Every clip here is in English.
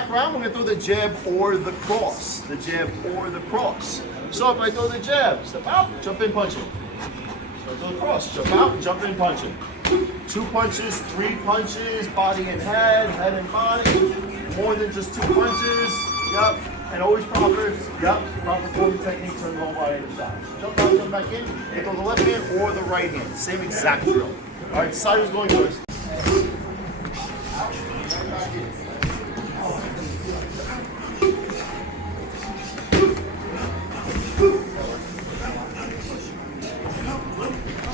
back round, we're going to throw the jab or the cross. The jab or the cross. So if I throw the jab, step out, jump in, punch it. So I throw the cross, jump out, jump in, punch it. 2 punches, 3 punches, body and head and body. More than just 2 punches. Yep. And always proper. Yep. Proper forward technique, turn the whole body into shot. Jump out, jump back in. And throw the left hand or the right hand. Same exact drill. All right, side is going first.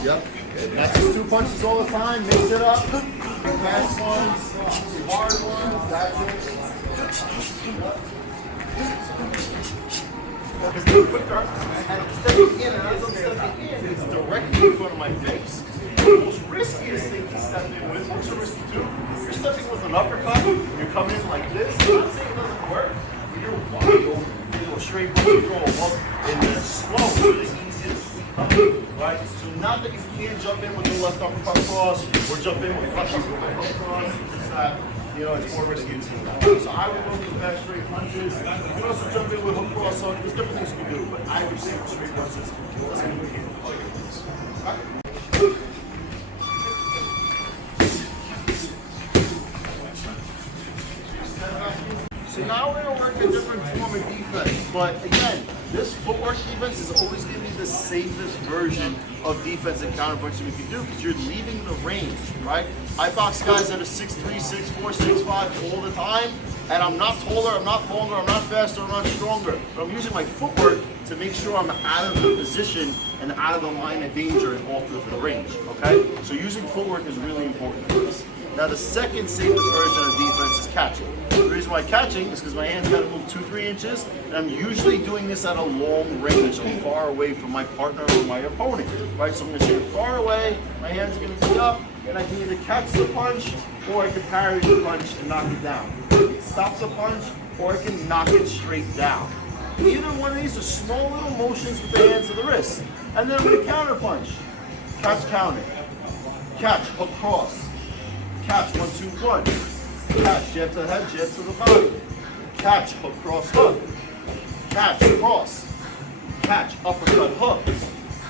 Yep. That's just 2 punches all the time. Mix it up. Fast ones, hard ones. That's it. Because they're quicker, and I'm stepping in, and as I'm stepping in, it's directly in front of my face. The most riskiest thing to step in with, what's so risky too? You're stepping with an uppercut, you're coming in like this. I'm not saying it doesn't work, but you're wide open. You go straight punch, you throw a hook, and then slow, it's really easy to sneak up. Right? So not that you can't jump in with the left uppercut cross, or jump in with left uppercut cross, it's that. You know, it's more risky to do that. So I would go with the back straight punches. You can also jump in with hook cross hook. There's different things you can do, but I would say with straight punches, that's what we can do. So now we're going to work a different form of defense. But again, this footwork defense is always going to be the safest version of defense and counterpunching we can do because you're leaving the range, right? I box guys that are 6'3", 6'4", 6'5" all the time, and I'm not taller, I'm not longer, I'm not faster, I'm not stronger. But I'm using my footwork to make sure I'm out of the position and out of the line of danger and off of the range, okay? So using footwork is really important for us. Now the second safest version of defense is catching. The reason why catching is because my hands got to move 2-3 inches, and I'm usually doing this at a long range. I'm far away from my partner or my opponent, right? So I'm going to shoot far away, my hands are going to be up, and I can either catch the punch, or I can parry the punch and knock it down. I can stop the punch, or I can knock it straight down. Either one of these are small little motions with the hands of the wrist. And then with a counter punch, catch, counter, catch, hook, cross. Catch, 1-2 punch. Catch, jab to the head, jab to the body. Catch, hook, cross, hook. Catch, cross. Catch, uppercut, hook.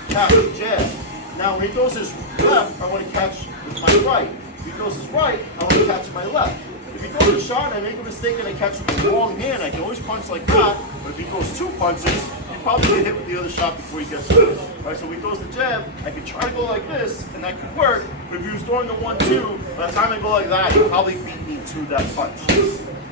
Catch, jab. Now when he throws his left, I want to catch with my right. If he throws his right, I want to catch with my left. If he throws a shot and I make a mistake and I catch with the wrong hand, I can always punch like that. But if he throws 2 punches, he probably get hit with the other shot before he gets to it. Right, so when he throws the jab, I can try to go like this, and that could work. But if he was throwing the 1-2, by the time I go like that, he'll probably beat me to that punch.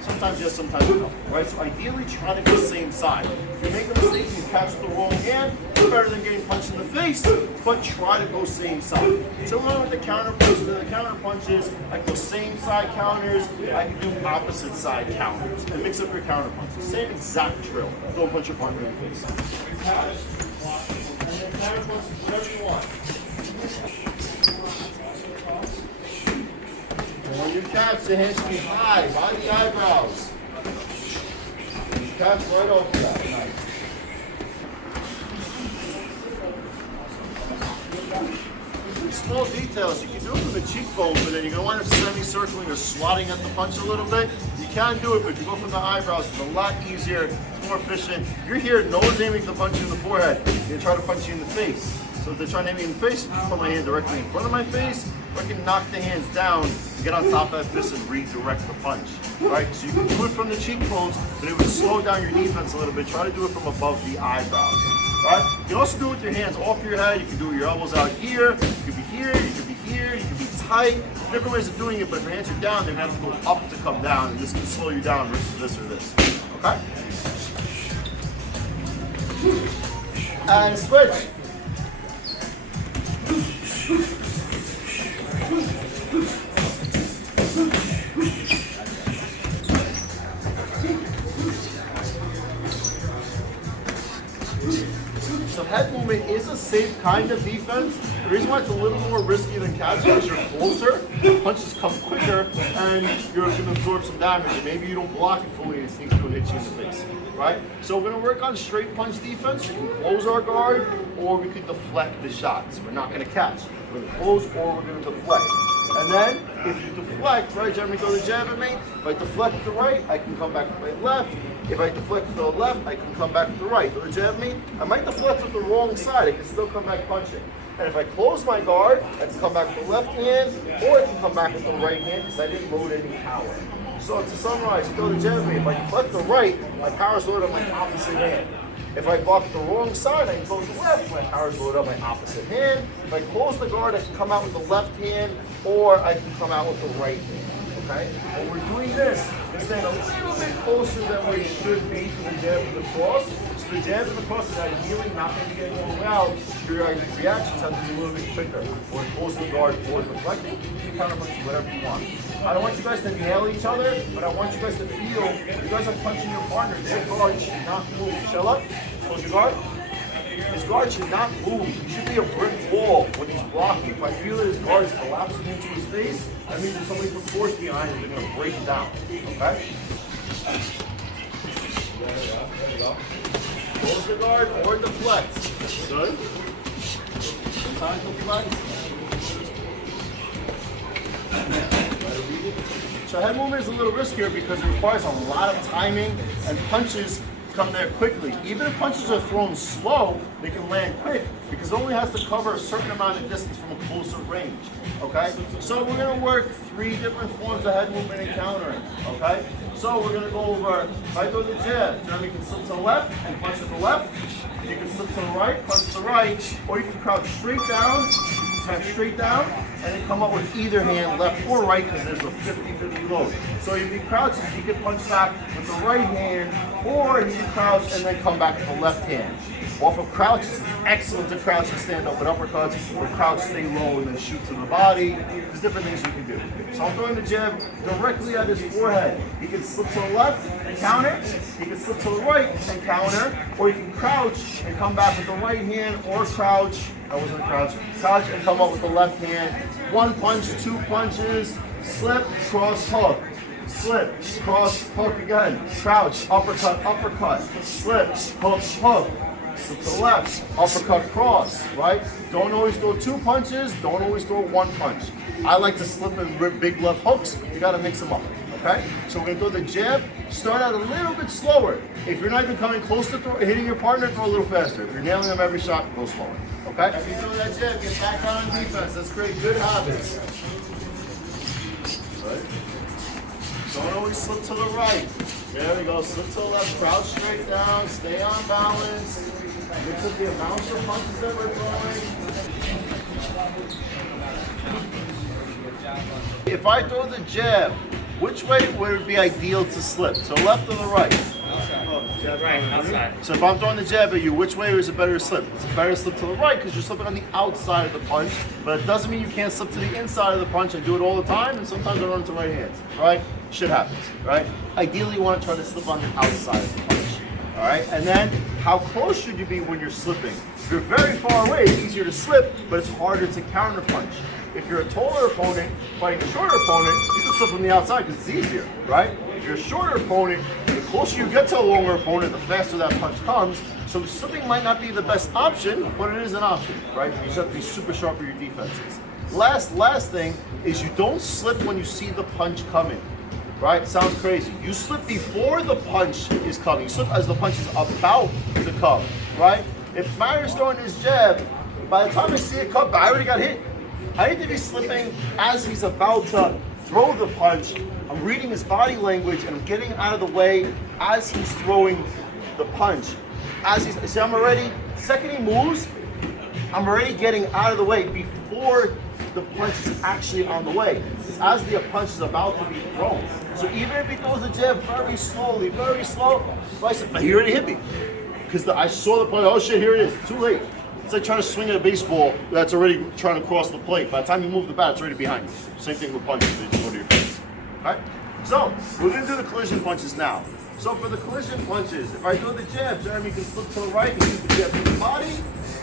Sometimes yes, sometimes no. Right? So ideally try to go same side. If you make a mistake and you catch with the wrong hand, it's better than getting punched in the face, but try to go same side. So along with the counter punches and the counter punches, I can go same side counters, I can do opposite side counters, and mix up your counter punches. Same exact drill. Don't punch your partner in the face. Catch, and then counter punches, whatever you want. When you catch, the hands should be high, by the eyebrows. You catch right over that. Nice. Small details, you can do it from the cheekbones, but then you're going to wind up semicircling or slotting at the punch a little bit. You can do it, but if you go from the eyebrows, it's a lot easier, it's more efficient. You're here, no one's aiming to punch you in the forehead. They're going to try to punch you in the face. So if they're trying to hit me in the face, I put my hand directly in front of my face, or I can knock the hands down and get on top of that fist and redirect the punch. Right? So you can do it from the cheekbones, but it would slow down your defense a little bit. Try to do it from above the eyebrows. Right? You can also do it with your hands off your head. You can do it with your elbows out here. You could be here, you could be here, you could be tight. There's different ways of doing it, but if your hands are down, they're going to have to go up to come down, and this can slow you down versus this or this. Okay? And switch. So head movement is a safe kind of defense. The reason why it's a little more risky than catching is you're closer, punches come quicker, and you're going to absorb some damage. And maybe you don't block it fully and it sneaks to hit you in the face. Right? So we're going to work on straight punch defense. We can close our guard, or we could deflect the shots. We're not going to catch. We're going to close, or we're going to deflect. And then if you deflect, right, Jeremy, throw the jab at me. If I deflect to the right, I can come back to my left. If I deflect to the left, I can come back to the right. Throw the jab at me. I might deflect with the wrong side. I can still come back punching. And if I close my guard, I can come back with the left hand, or I can come back with the right hand because I didn't load any power. So to summarize, you throw the jab at me. If I deflect the right, my power is loaded on my opposite hand. If I block the wrong side, I can close the left, my power is loaded on my opposite hand. If I close the guard, I can come out with the left hand, or I can come out with the right hand. Okay? When we're doing this, we're staying a little bit closer than we should be for the jab and the cross. So the jab and the cross is ideally not going to get rolled out. Your reactions have to be a little bit quicker. Or close the guard, or deflecting, you counter punch whatever you want. I don't want you guys to nail each other, but I want you guys to feel you guys are punching your partner. Their guard should not move. Shell up, close your guard. His guard should not move. He should be a brick wall when he's blocking. If I feel that his guard is collapsing into his face, that means there's somebody from force behind him. They're going to break it down. Okay? There you go. Close the guard or deflect. Good. Sometimes deflect. So head movement is a little riskier because it requires a lot of timing and punches come there quickly. Even if punches are thrown slow, they can land quick because it only has to cover a certain amount of distance from a closer range. Okay? So we're going to work 3 different forms of head movement and countering. Okay? So we're going to go over right through the jab. Jeremy can slip to the left and punch to the left. You can slip to the right, punch to the right, or you can crouch straight down, tap straight down, and then come up with either hand, left or right, because there's a 50-50 load. So if he crouches, he can punch back with the right hand, or he can crouch and then come back with the left hand. Off of crouches, it's excellent to crouch and stand up with uppercuts, or crouch, stay low, and then shoot to the body. There's different things you can do. So I'm throwing the jab directly at his forehead. He can slip to the left and counter. He can slip to the right and counter, or he can crouch and come back with the right hand, or crouch. I wasn't crouch. Crouch and come up with the left hand. 1 punch, 2 punches, slip, cross, hook. Slip, cross, hook again. Crouch, uppercut, uppercut. Slip, hook, hook. Slip to the left, uppercut, cross, right? Don't always throw 2 punches, don't always throw 1 punch. I like to slip and rip big left hooks. You gotta mix them up, okay? So we're gonna throw the jab, start out a little bit slower. If you're not even coming close to hitting your partner, throw a little faster. If you're nailing them every shot, go slower, okay? If you throw that jab, get back on defense. Let's create good habits. Right? Don't always slip to the right. There we go, slip to the left, crouch straight down, stay on balance. Mix up the amounts of punches that we're throwing. If I throw the jab, which way would it be ideal to slip? To the left or the right? Right, outside. So if I'm throwing the jab at you, which way is it better to slip? It's better to slip to the right because you're slipping on the outside of the punch, but it doesn't mean you can't slip to the inside of the punch. I do it all the time, and sometimes I run to right hands, right? Shit happens, right? Ideally, you want to try to slip on the outside of the punch, all right? And then, how close should you be when you're slipping? If you're very far away, it's easier to slip, but it's harder to counter punch. If you're a taller opponent fighting a shorter opponent, you can slip from the outside because it's easier, right? If you're a shorter opponent, the closer you get to a longer opponent, the faster that punch comes. So slipping might not be the best option, but it is an option, right? You just have to be super sharp with your defenses. Last thing is you don't slip when you see the punch coming, right? Sounds crazy. You slip before the punch is coming. You slip as the punch is about to come, right? If Mario's throwing his jab, by the time I see it come, I already got hit. I need to be slipping as he's about to throw the punch. I'm reading his body language and I'm getting out of the way as he's throwing the punch. See, I'm already, second he moves, I'm already getting out of the way before the punch is actually on the way. It's as the punch is about to be thrown. So even if he throws the jab very slowly, very slow, I said, he already hit me. Because I saw the punch, oh shit, here it is, too late. It's like trying to swing at a baseball that's already trying to cross the plate. By the time you move the bat, it's already behind you. Same thing with punches, they just go to your face. All right? So, we're going to do the collision punches now. So for the collision punches, if I throw the jab, Jeremy can slip to the right and shoot the jab to the body,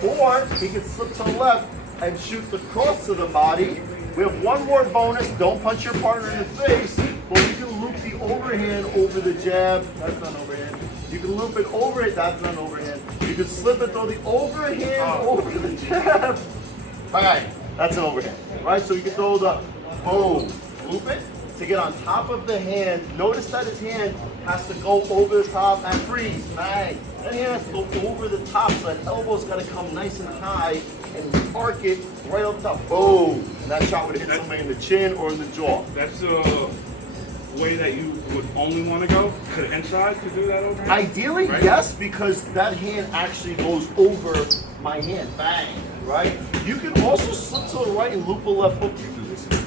or he can slip to the left and shoot the cross to the body. We have one more bonus, don't punch your partner in the face, but we can loop the overhand over the jab. That's not overhand. You can loop it over it, that's not overhand. You can slip it, throw the overhand over the jab. All right, that's an overhand, right? So you can throw the boom, loop it to get on top of the hand. Notice that his hand has to go over the top and freeze, bang. That hand has to go over the top, so that elbow's gotta come nice and high and arc it right up top, boom. And that shot would hit somebody in the chin or in the jaw. That's the way that you would only want to go to the inside to do that over? Ideally, right? yes, because that hand actually goes over my hand, bang, right? You can also slip to the right and loop a left hook,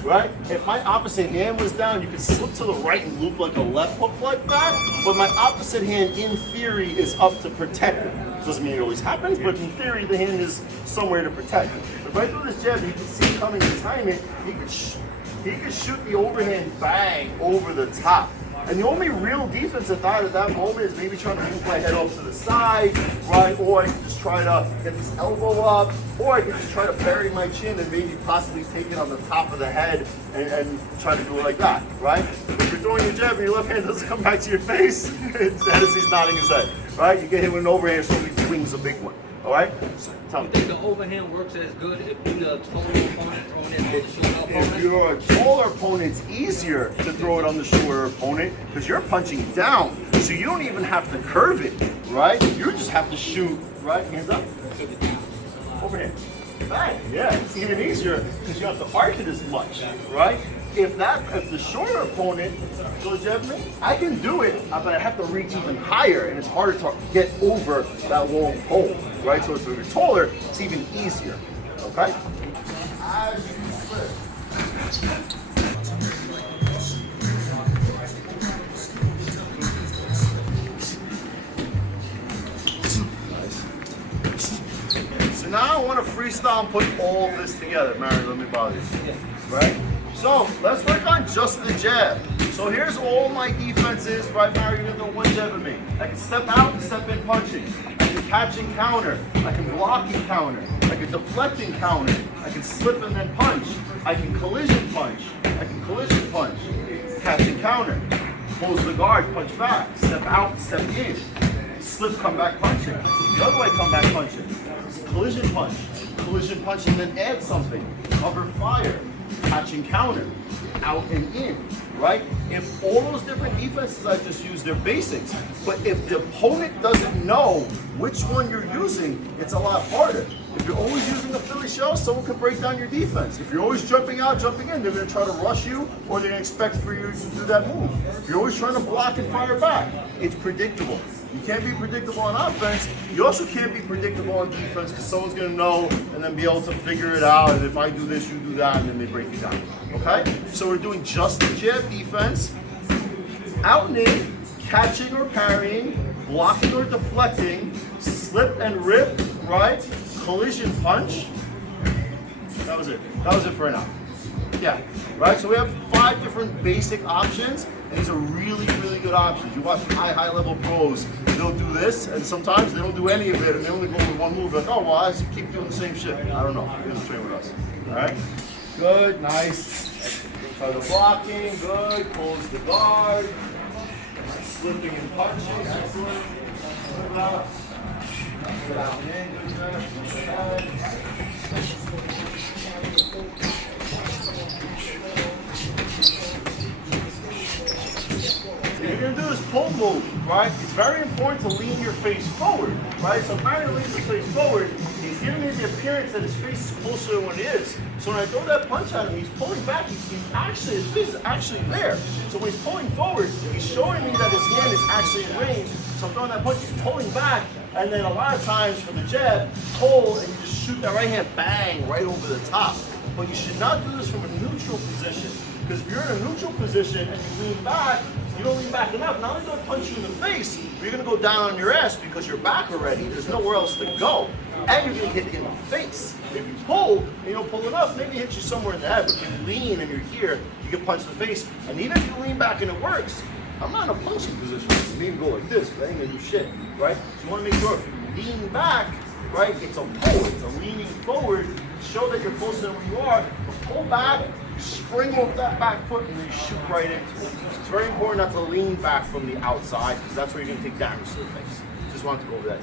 right? If my opposite hand was down, you can slip to the right and loop like a left hook like that, but my opposite hand, in theory, is up to protect it. Doesn't mean it always happens, but in theory, the hand is somewhere to protect it. If I throw this jab, you can see coming to time it, he could shoot the overhand bang over the top. And the only real defense I thought at that moment is maybe trying to move my head off to the side, right? Or I could just try to get this elbow up, or I could just try to bury my chin and maybe possibly take it on the top of the head and try to do it like that, right? If you're throwing your jab and your left hand doesn't come back to your face, it's as he's nodding his head, right? You get hit with an overhand, so he swings a big one, all right? So, tell me. You think the overhand works as good if you're a taller opponent throwing it on the shorter If opponent? you're a taller opponent, it's easier to throw it on the shorter opponent because you're punching down. So you don't even have to curve it, right? You just have to shoot, right? Hands up. Overhand. Bang. Yeah, it's even easier because you don't have to arc it as much, right? If the shorter opponent goes at me, I can do it, but I have to reach even higher, and it's harder to get over that long pole, right? So if you're taller, it's even easier, okay? As you slip. So now I want to freestyle and put all this together. Mary, let me bother you. Right? So let's work on just the jab. So here's all my defenses, right, Mary? You're gonna throw one jab at me. I can step out and step in punching. I can catch and counter. I can block and counter. I can deflect and counter. I can slip and then punch. I can collision punch. I can collision punch. Catch and counter. Close the guard, punch back. Step out, step in. Slip, come back punching. The other way, come back punching. Collision punch. Collision punch and then add something. Cover fire. Catch and counter. Out and in. Right? If all those different defenses I just used, they're basics. But if the opponent doesn't know which one you're using, it's a lot harder. If you're always using the Philly shell, someone could break down your defense. If you're always jumping out, jumping in, they're going to try to rush you, or they're going to expect for you to do that move. If you're always trying to block and fire back, it's predictable. You can't be predictable on offense. You also can't be predictable on defense because someone's going to know and then be able to figure it out. And if I do this, you do that, and then they break you down. Okay? So we're doing just the jab defense. Out and in, catching or parrying, blocking or deflecting, slip and rip, right? Collision punch. That was it. That was it for now. Yeah, right? So we have 5 different basic options, and these are really, really good options. You watch high level pros, they'll do this, and sometimes they don't do any of it, and they only go with one move. Like, oh, well, I just keep doing the same shit. I don't know. You're gonna train with us. All right? Good, nice. Try the blocking, good. Close the guard. Slipping and punching, excellent. Good out. Good out and in, good job. So you're going to do this pull move, right? It's very important to lean your face forward, right? So if Mario leans his face forward, he's giving me the appearance that his face is closer than what it is. So when I throw that punch at him, he's pulling back. His face is actually there. So when he's pulling forward, he's showing me that his hand is actually in range. So I'm throwing that punch, he's pulling back. And then a lot of times for the jab, pull, and you just shoot that right hand, bang, right over the top. But you should not do this from a neutral position. Because if you're in a neutral position and you lean back, you don't lean back enough, not only going to punch you in the face, but you're going to go down on your ass because you're back already. There's nowhere else to go. And you're going to get in the face. If you pull, and you don't pull enough, maybe it hits you somewhere in the head. But if you lean and you're here, you get punched in the face. And even if you lean back and it works, I'm not in a punching position. You can even go like this, but I ain't going to do shit, right? So you want to make sure if you lean back, right, it's a pull. It's a leaning forward. Show that you're closer than where you are. But pull back, spring off that back foot, and then shoot right into it. It's very important not to lean back from the outside because that's where you're going to take damage to the face. Just wanted to go over that.